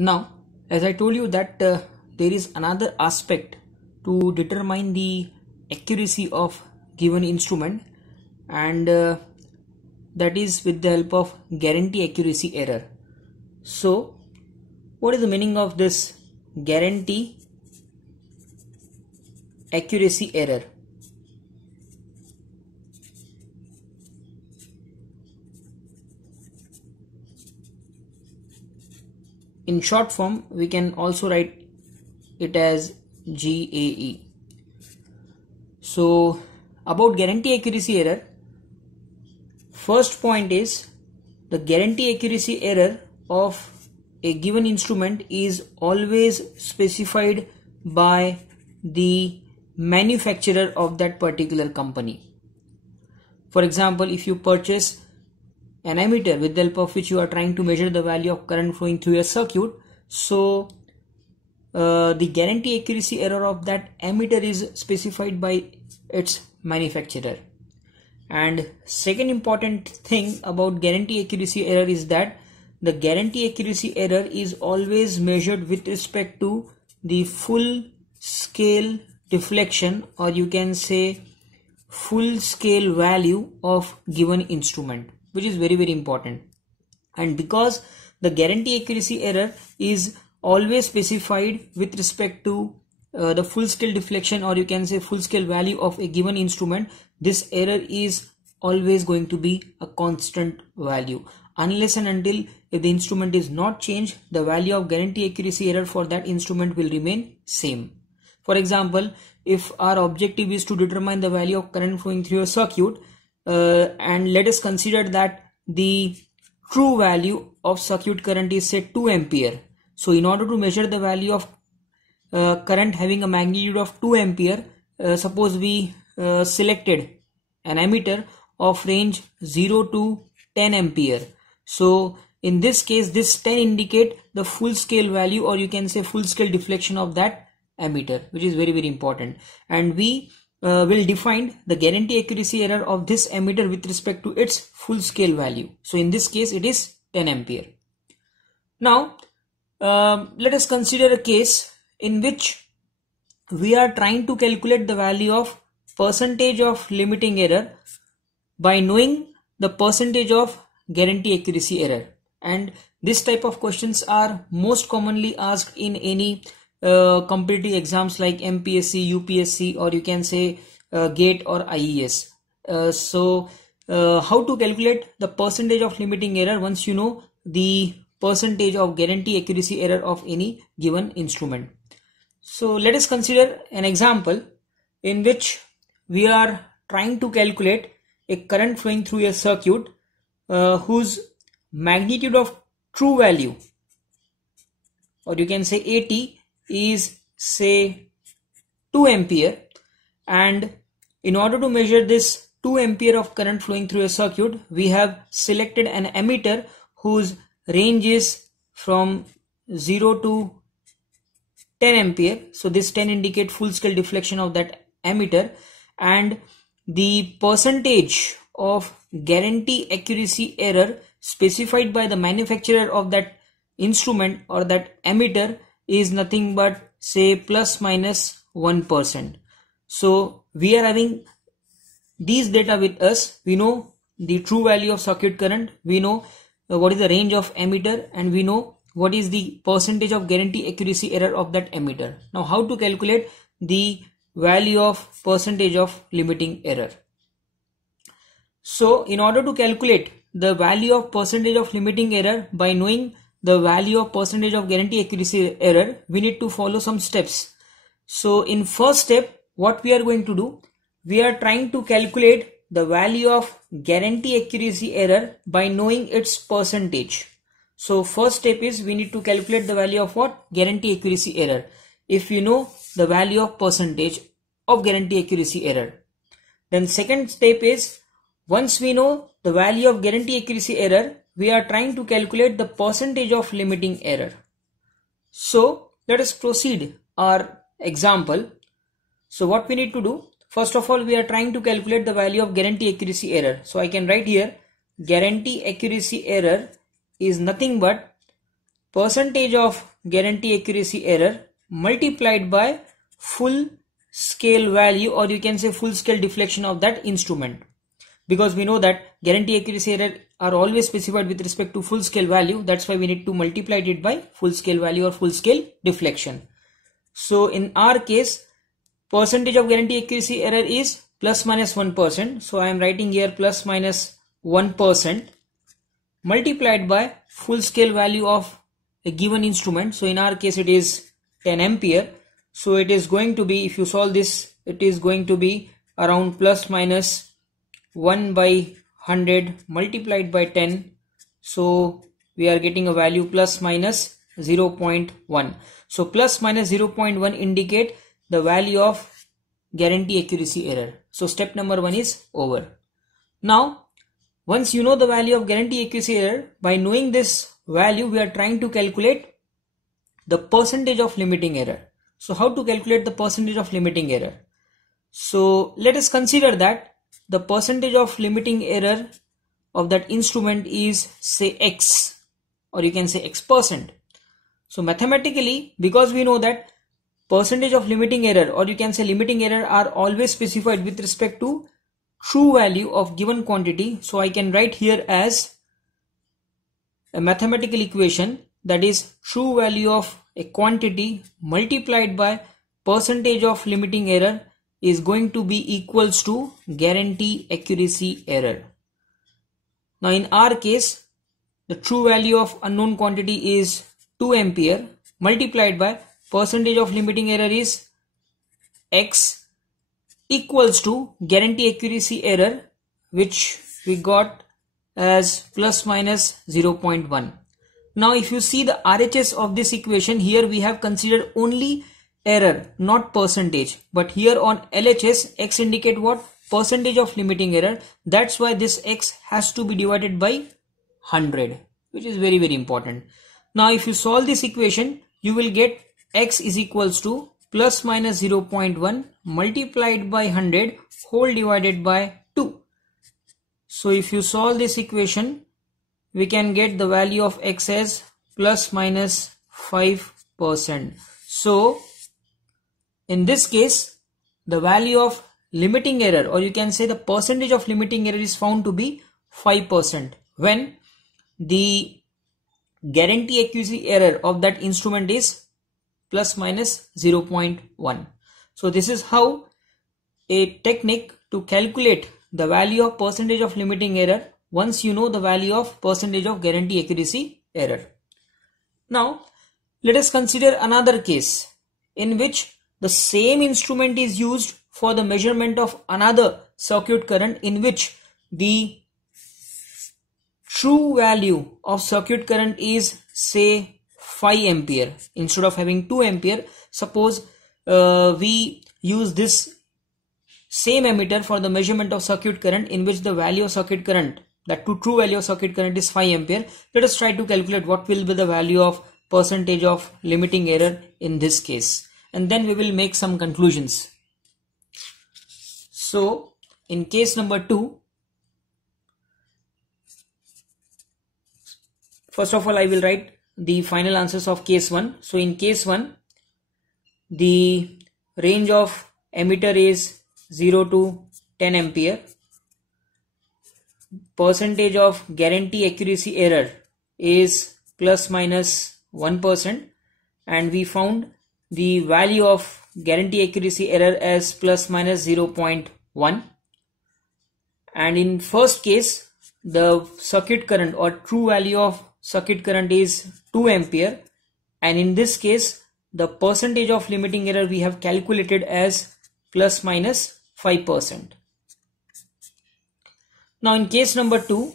Now, as I told you that there is another aspect to determine the accuracy of given instrument, and that is with the help of guarantee accuracy error. So, what is the meaning of this guarantee accuracy error? In short form, we can also write it as GAE. So, about guarantee accuracy error, first point is the guarantee accuracy error of a given instrument is always specified by the manufacturer of that particular company. For example, if you purchase an ammeter with the help of which you are trying to measure the value of current flowing through a circuit, so the guarantee accuracy error of that ammeter is specified by its manufacturer. And second important thing about guarantee accuracy error is that the guarantee accuracy error is always measured with respect to the full scale deflection, or you can say full scale value of given instrument, which is very important. And because the guarantee accuracy error is always specified with respect to the full scale deflection, or you can say full scale value of a given instrument, this error is always going to be a constant value unless and until if the instrument is not changed, the value of guarantee accuracy error for that instrument will remain same. For example, if our objective is to determine the value of current flowing through a circuit, and let us consider that the true value of circuit current is say 2 ampere. So in order to measure the value of current having a magnitude of 2 ampere, suppose we selected an ammeter of range 0 to 10 ampere. So in this case, this 10 indicate the full scale value, or you can say full scale deflection of that ammeter, which is very important. And we will define the guarantee accuracy error of this ammeter with respect to its full scale value. So in this case, it is 10 ampere. Now, let us consider a case in which we are trying to calculate the value of percentage of limiting error by knowing the percentage of guarantee accuracy error. And this type of questions are most commonly asked in any competitive exams like MPSC, UPSC, or you can say GATE or IES. So how to calculate the percentage of limiting error once you know the percentage of guarantee accuracy error of any given instrument. So let us consider an example in which we are trying to calculate a current flowing through a circuit whose magnitude of true value, or you can say AT, is say 2 ampere, and in order to measure this 2 ampere of current flowing through a circuit, we have selected an ammeter whose range is from 0 to 10 ampere. So this 10 indicate full scale deflection of that ammeter, and the percentage of guarantee accuracy error specified by the manufacturer of that instrument or that ammeter is nothing but say plus minus 1%. So we are having these data with us. We know the true value of circuit current, we know what is the range of ammeter, and we know what is the percentage of guarantee accuracy error of that ammeter. Now how to calculate the value of percentage of limiting error? So in order to calculate the value of percentage of limiting error by knowing the value of percentage of guarantee accuracy error, we need to follow some steps. So in first step, what we are going to do, we are trying to calculate the value of guarantee accuracy error by knowing its percentage. So first step is we need to calculate the value of what? Guarantee accuracy error. If you know the value of percentage of guarantee accuracy error. Then second step is, once we know the value of guarantee accuracy error, we are trying to calculate the percentage of limiting error. So let us proceed our example. So what we need to do, first of all, we are trying to calculate the value of guarantee accuracy error. So I can write here guarantee accuracy error is nothing but percentage of guarantee accuracy error multiplied by full scale value, or you can say full scale deflection of that instrument. Because we know that guarantee accuracy error are always specified with respect to full scale value. That's why we need to multiply it by full scale value or full scale deflection. So in our case, percentage of guarantee accuracy error is plus minus 1%. So I am writing here plus minus 1% multiplied by full scale value of a given instrument. So in our case it is 10 ampere. So it is going to be, if you solve this, it is going to be around plus minus 1 by 100 multiplied by 10. So we are getting a value plus minus 0.1. So plus minus 0.1 indicate the value of guarantee accuracy error. So step number 1 is over. Now once you know the value of guarantee accuracy error, by knowing this value we are trying to calculate the percentage of limiting error. So how to calculate the percentage of limiting error? So let us consider that the percentage of limiting error of that instrument is say X, or you can say X%. So mathematically, because we know that percentage of limiting error, or you can say limiting error, are always specified with respect to true value of given quantity. So I can write here as a mathematical equation, that is true value of a quantity multiplied by percentage of limiting error is going to be equals to guarantee accuracy error. Now in our case, the true value of unknown quantity is 2 ampere multiplied by percentage of limiting error is X equals to guarantee accuracy error, which we got as plus minus 0.1. Now if you see the RHS of this equation, here we have considered only error, not percentage, but here on LHS, X indicate what? Percentage of limiting error. That's why this X has to be divided by 100, which is very important. Now if you solve this equation, you will get X is equals to plus minus 0.1 multiplied by 100 whole divided by 2. So if you solve this equation, we can get the value of X as plus minus 5%. So in this case, the value of limiting error, or you can say the percentage of limiting error, is found to be 5% when the guarantee accuracy error of that instrument is plus minus 0.1. So this is how a technique to calculate the value of percentage of limiting error once you know the value of percentage of guarantee accuracy error. Now let us consider another case in which the same instrument is used for the measurement of another circuit current, in which the true value of circuit current is say 5 ampere instead of having 2 ampere. Suppose we use this same ammeter for the measurement of circuit current, in which the value of circuit current, that true value of circuit current, is 5 ampere. Let us try to calculate what will be the value of percentage of limiting error in this case, and then we will make some conclusions. So in case number 2, first of all I will write the final answers of case 1. So in case 1, the range of ammeter is 0 to 10 ampere. Percentage of guarantee accuracy error is plus minus 1%, and we found the value of guarantee accuracy error as plus minus 0.1. And in first case, the circuit current or true value of circuit current is 2 ampere, and in this case the percentage of limiting error we have calculated as plus minus 5%. Now in case number 2,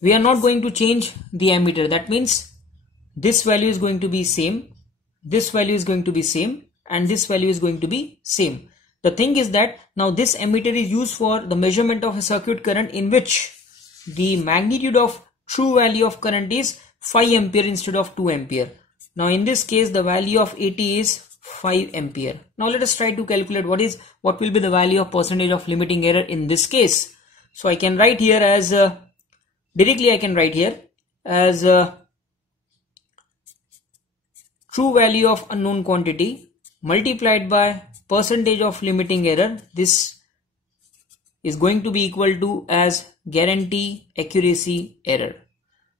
we are not going to change the ammeter. That means this value is going to be same, this value is going to be same, and this value is going to be same. The thing is that now this ammeter is used for the measurement of a circuit current in which the magnitude of true value of current is 5 ampere instead of 2 ampere. Now in this case the value of AT is 5 ampere. Now let us try to calculate what will be the value of percentage of limiting error in this case. So I can write here as directly I can write here as true value of unknown quantity multiplied by percentage of limiting error. This is going to be equal to as guarantee accuracy error.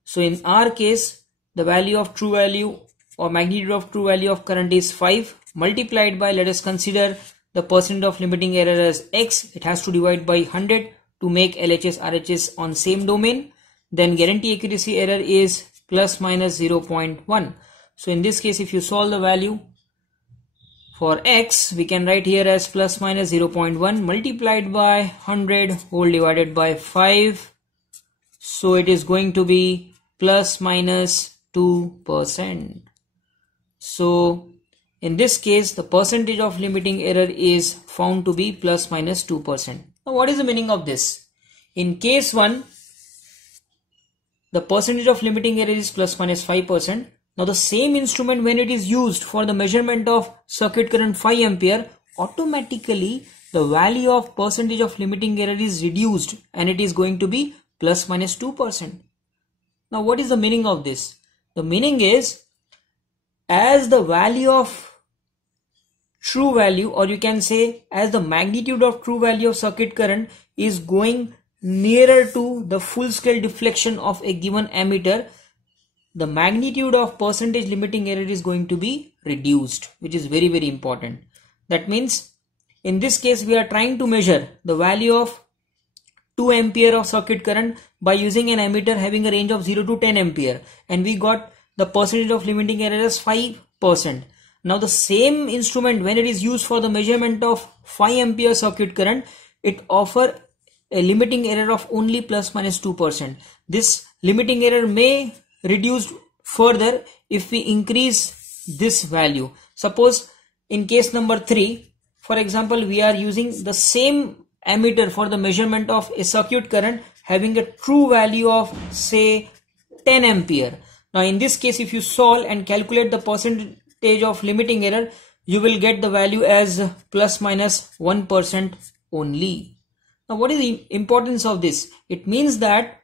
So in our case, the value of true value or magnitude of true value of current is 5 multiplied by, let us consider the percent of limiting error as x. It has to divide by 100 to make LHS RHS on same domain. Then guarantee accuracy error is plus minus 0.1. So in this case, if you solve the value for x, we can write here as plus minus 0.1 multiplied by 100 whole divided by 5. So it is going to be plus minus 2%. So in this case, the percentage of limiting error is found to be plus minus 2%. Now what is the meaning of this? In case 1, the percentage of limiting error is plus minus 5%. Now the same instrument, when it is used for the measurement of circuit current 5 ampere, automatically the value of percentage of limiting error is reduced and it is going to be plus minus 2%. Now what is the meaning of this? The meaning is, as the value of true value, or you can say as the magnitude of true value of circuit current is going nearer to the full scale deflection of a given ammeter, the magnitude of percentage limiting error is going to be reduced, which is very, very important. That means in this case, we are trying to measure the value of 2 ampere of circuit current by using an ammeter having a range of 0 to 10 ampere, and we got the percentage of limiting error as 5%. Now the same instrument, when it is used for the measurement of 5 ampere circuit current, it offers a limiting error of only plus minus 2%. This limiting error may reduce further if we increase this value. Suppose in case number 3, for example, we are using the same ammeter for the measurement of a circuit current having a true value of say 10 ampere. Now in this case, if you solve and calculate the percentage of limiting error, you will get the value as plus minus 1% only. Now what is the importance of this? It means that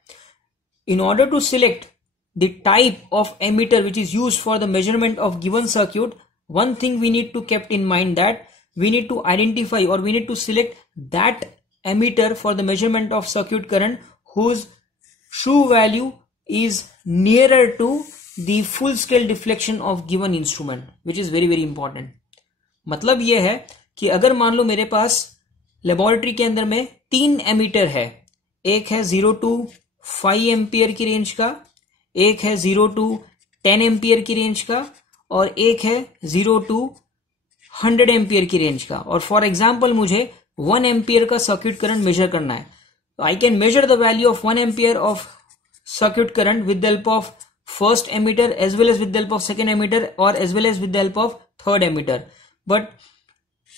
in order to select the type of ammeter which is used for the measurement of given circuit, one thing we need to keep in mind, that we need to identify or we need to select that ammeter for the measurement of circuit current whose true value is nearer to the full scale deflection of given instrument, which is very, very important. मतलब ये है कि अगर मान लो मेरे पास laboratory के अंदर में 3 एमीटर है, एक है 0 to 5 एम्पियर की रेंज का, एक है 0 to 10 एम्पियर की रेंज का, और एक है 0 to 100 एम्पियर की रेंज का. और फॉर एग्जाम्पल मुझे 1 एम्पियर का सर्किट करंट मेजर करना है. I can measure the value of 1 ampere of circuit current with the help of first emitter as well as with the help of second emitter or as well as with the help of third emitter. But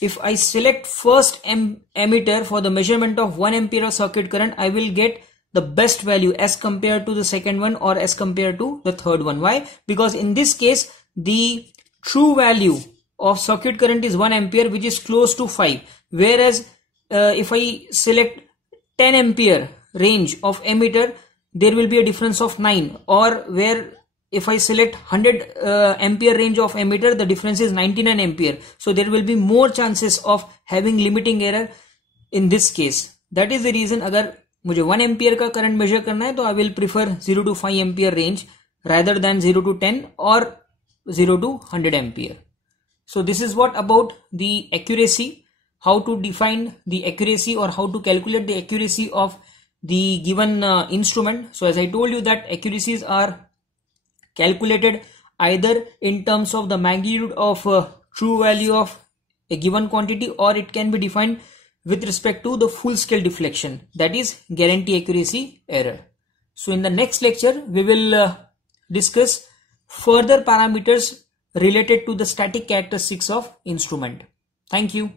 if I select first emitter for the measurement of 1 ampere of circuit current, I will get the best value as compared to the second one or as compared to the third one. Why? Because in this case, the true value of circuit current is 1 ampere, which is close to 5. Whereas if I select 10 ampere range of emitter, there will be a difference of 9, or where if I select 100 ampere range of emitter, the difference is 99 ampere. So there will be more chances of having limiting error in this case. That is the reason अगर मुझे 1 ampere का current measure करना है तो I will prefer 0 to 5 ampere range rather than 0 to 10 or 0 to 100 ampere. So this is what about the accuracy, how to define the accuracy or how to calculate the accuracy of the given instrument. So as I told you that accuracies are calculated either in terms of the magnitude of true value of a given quantity, or it can be defined with respect to the full scale deflection, that is guarantee accuracy error. So in the next lecture we will discuss further parameters related to the static characteristics of instrument. Thank you.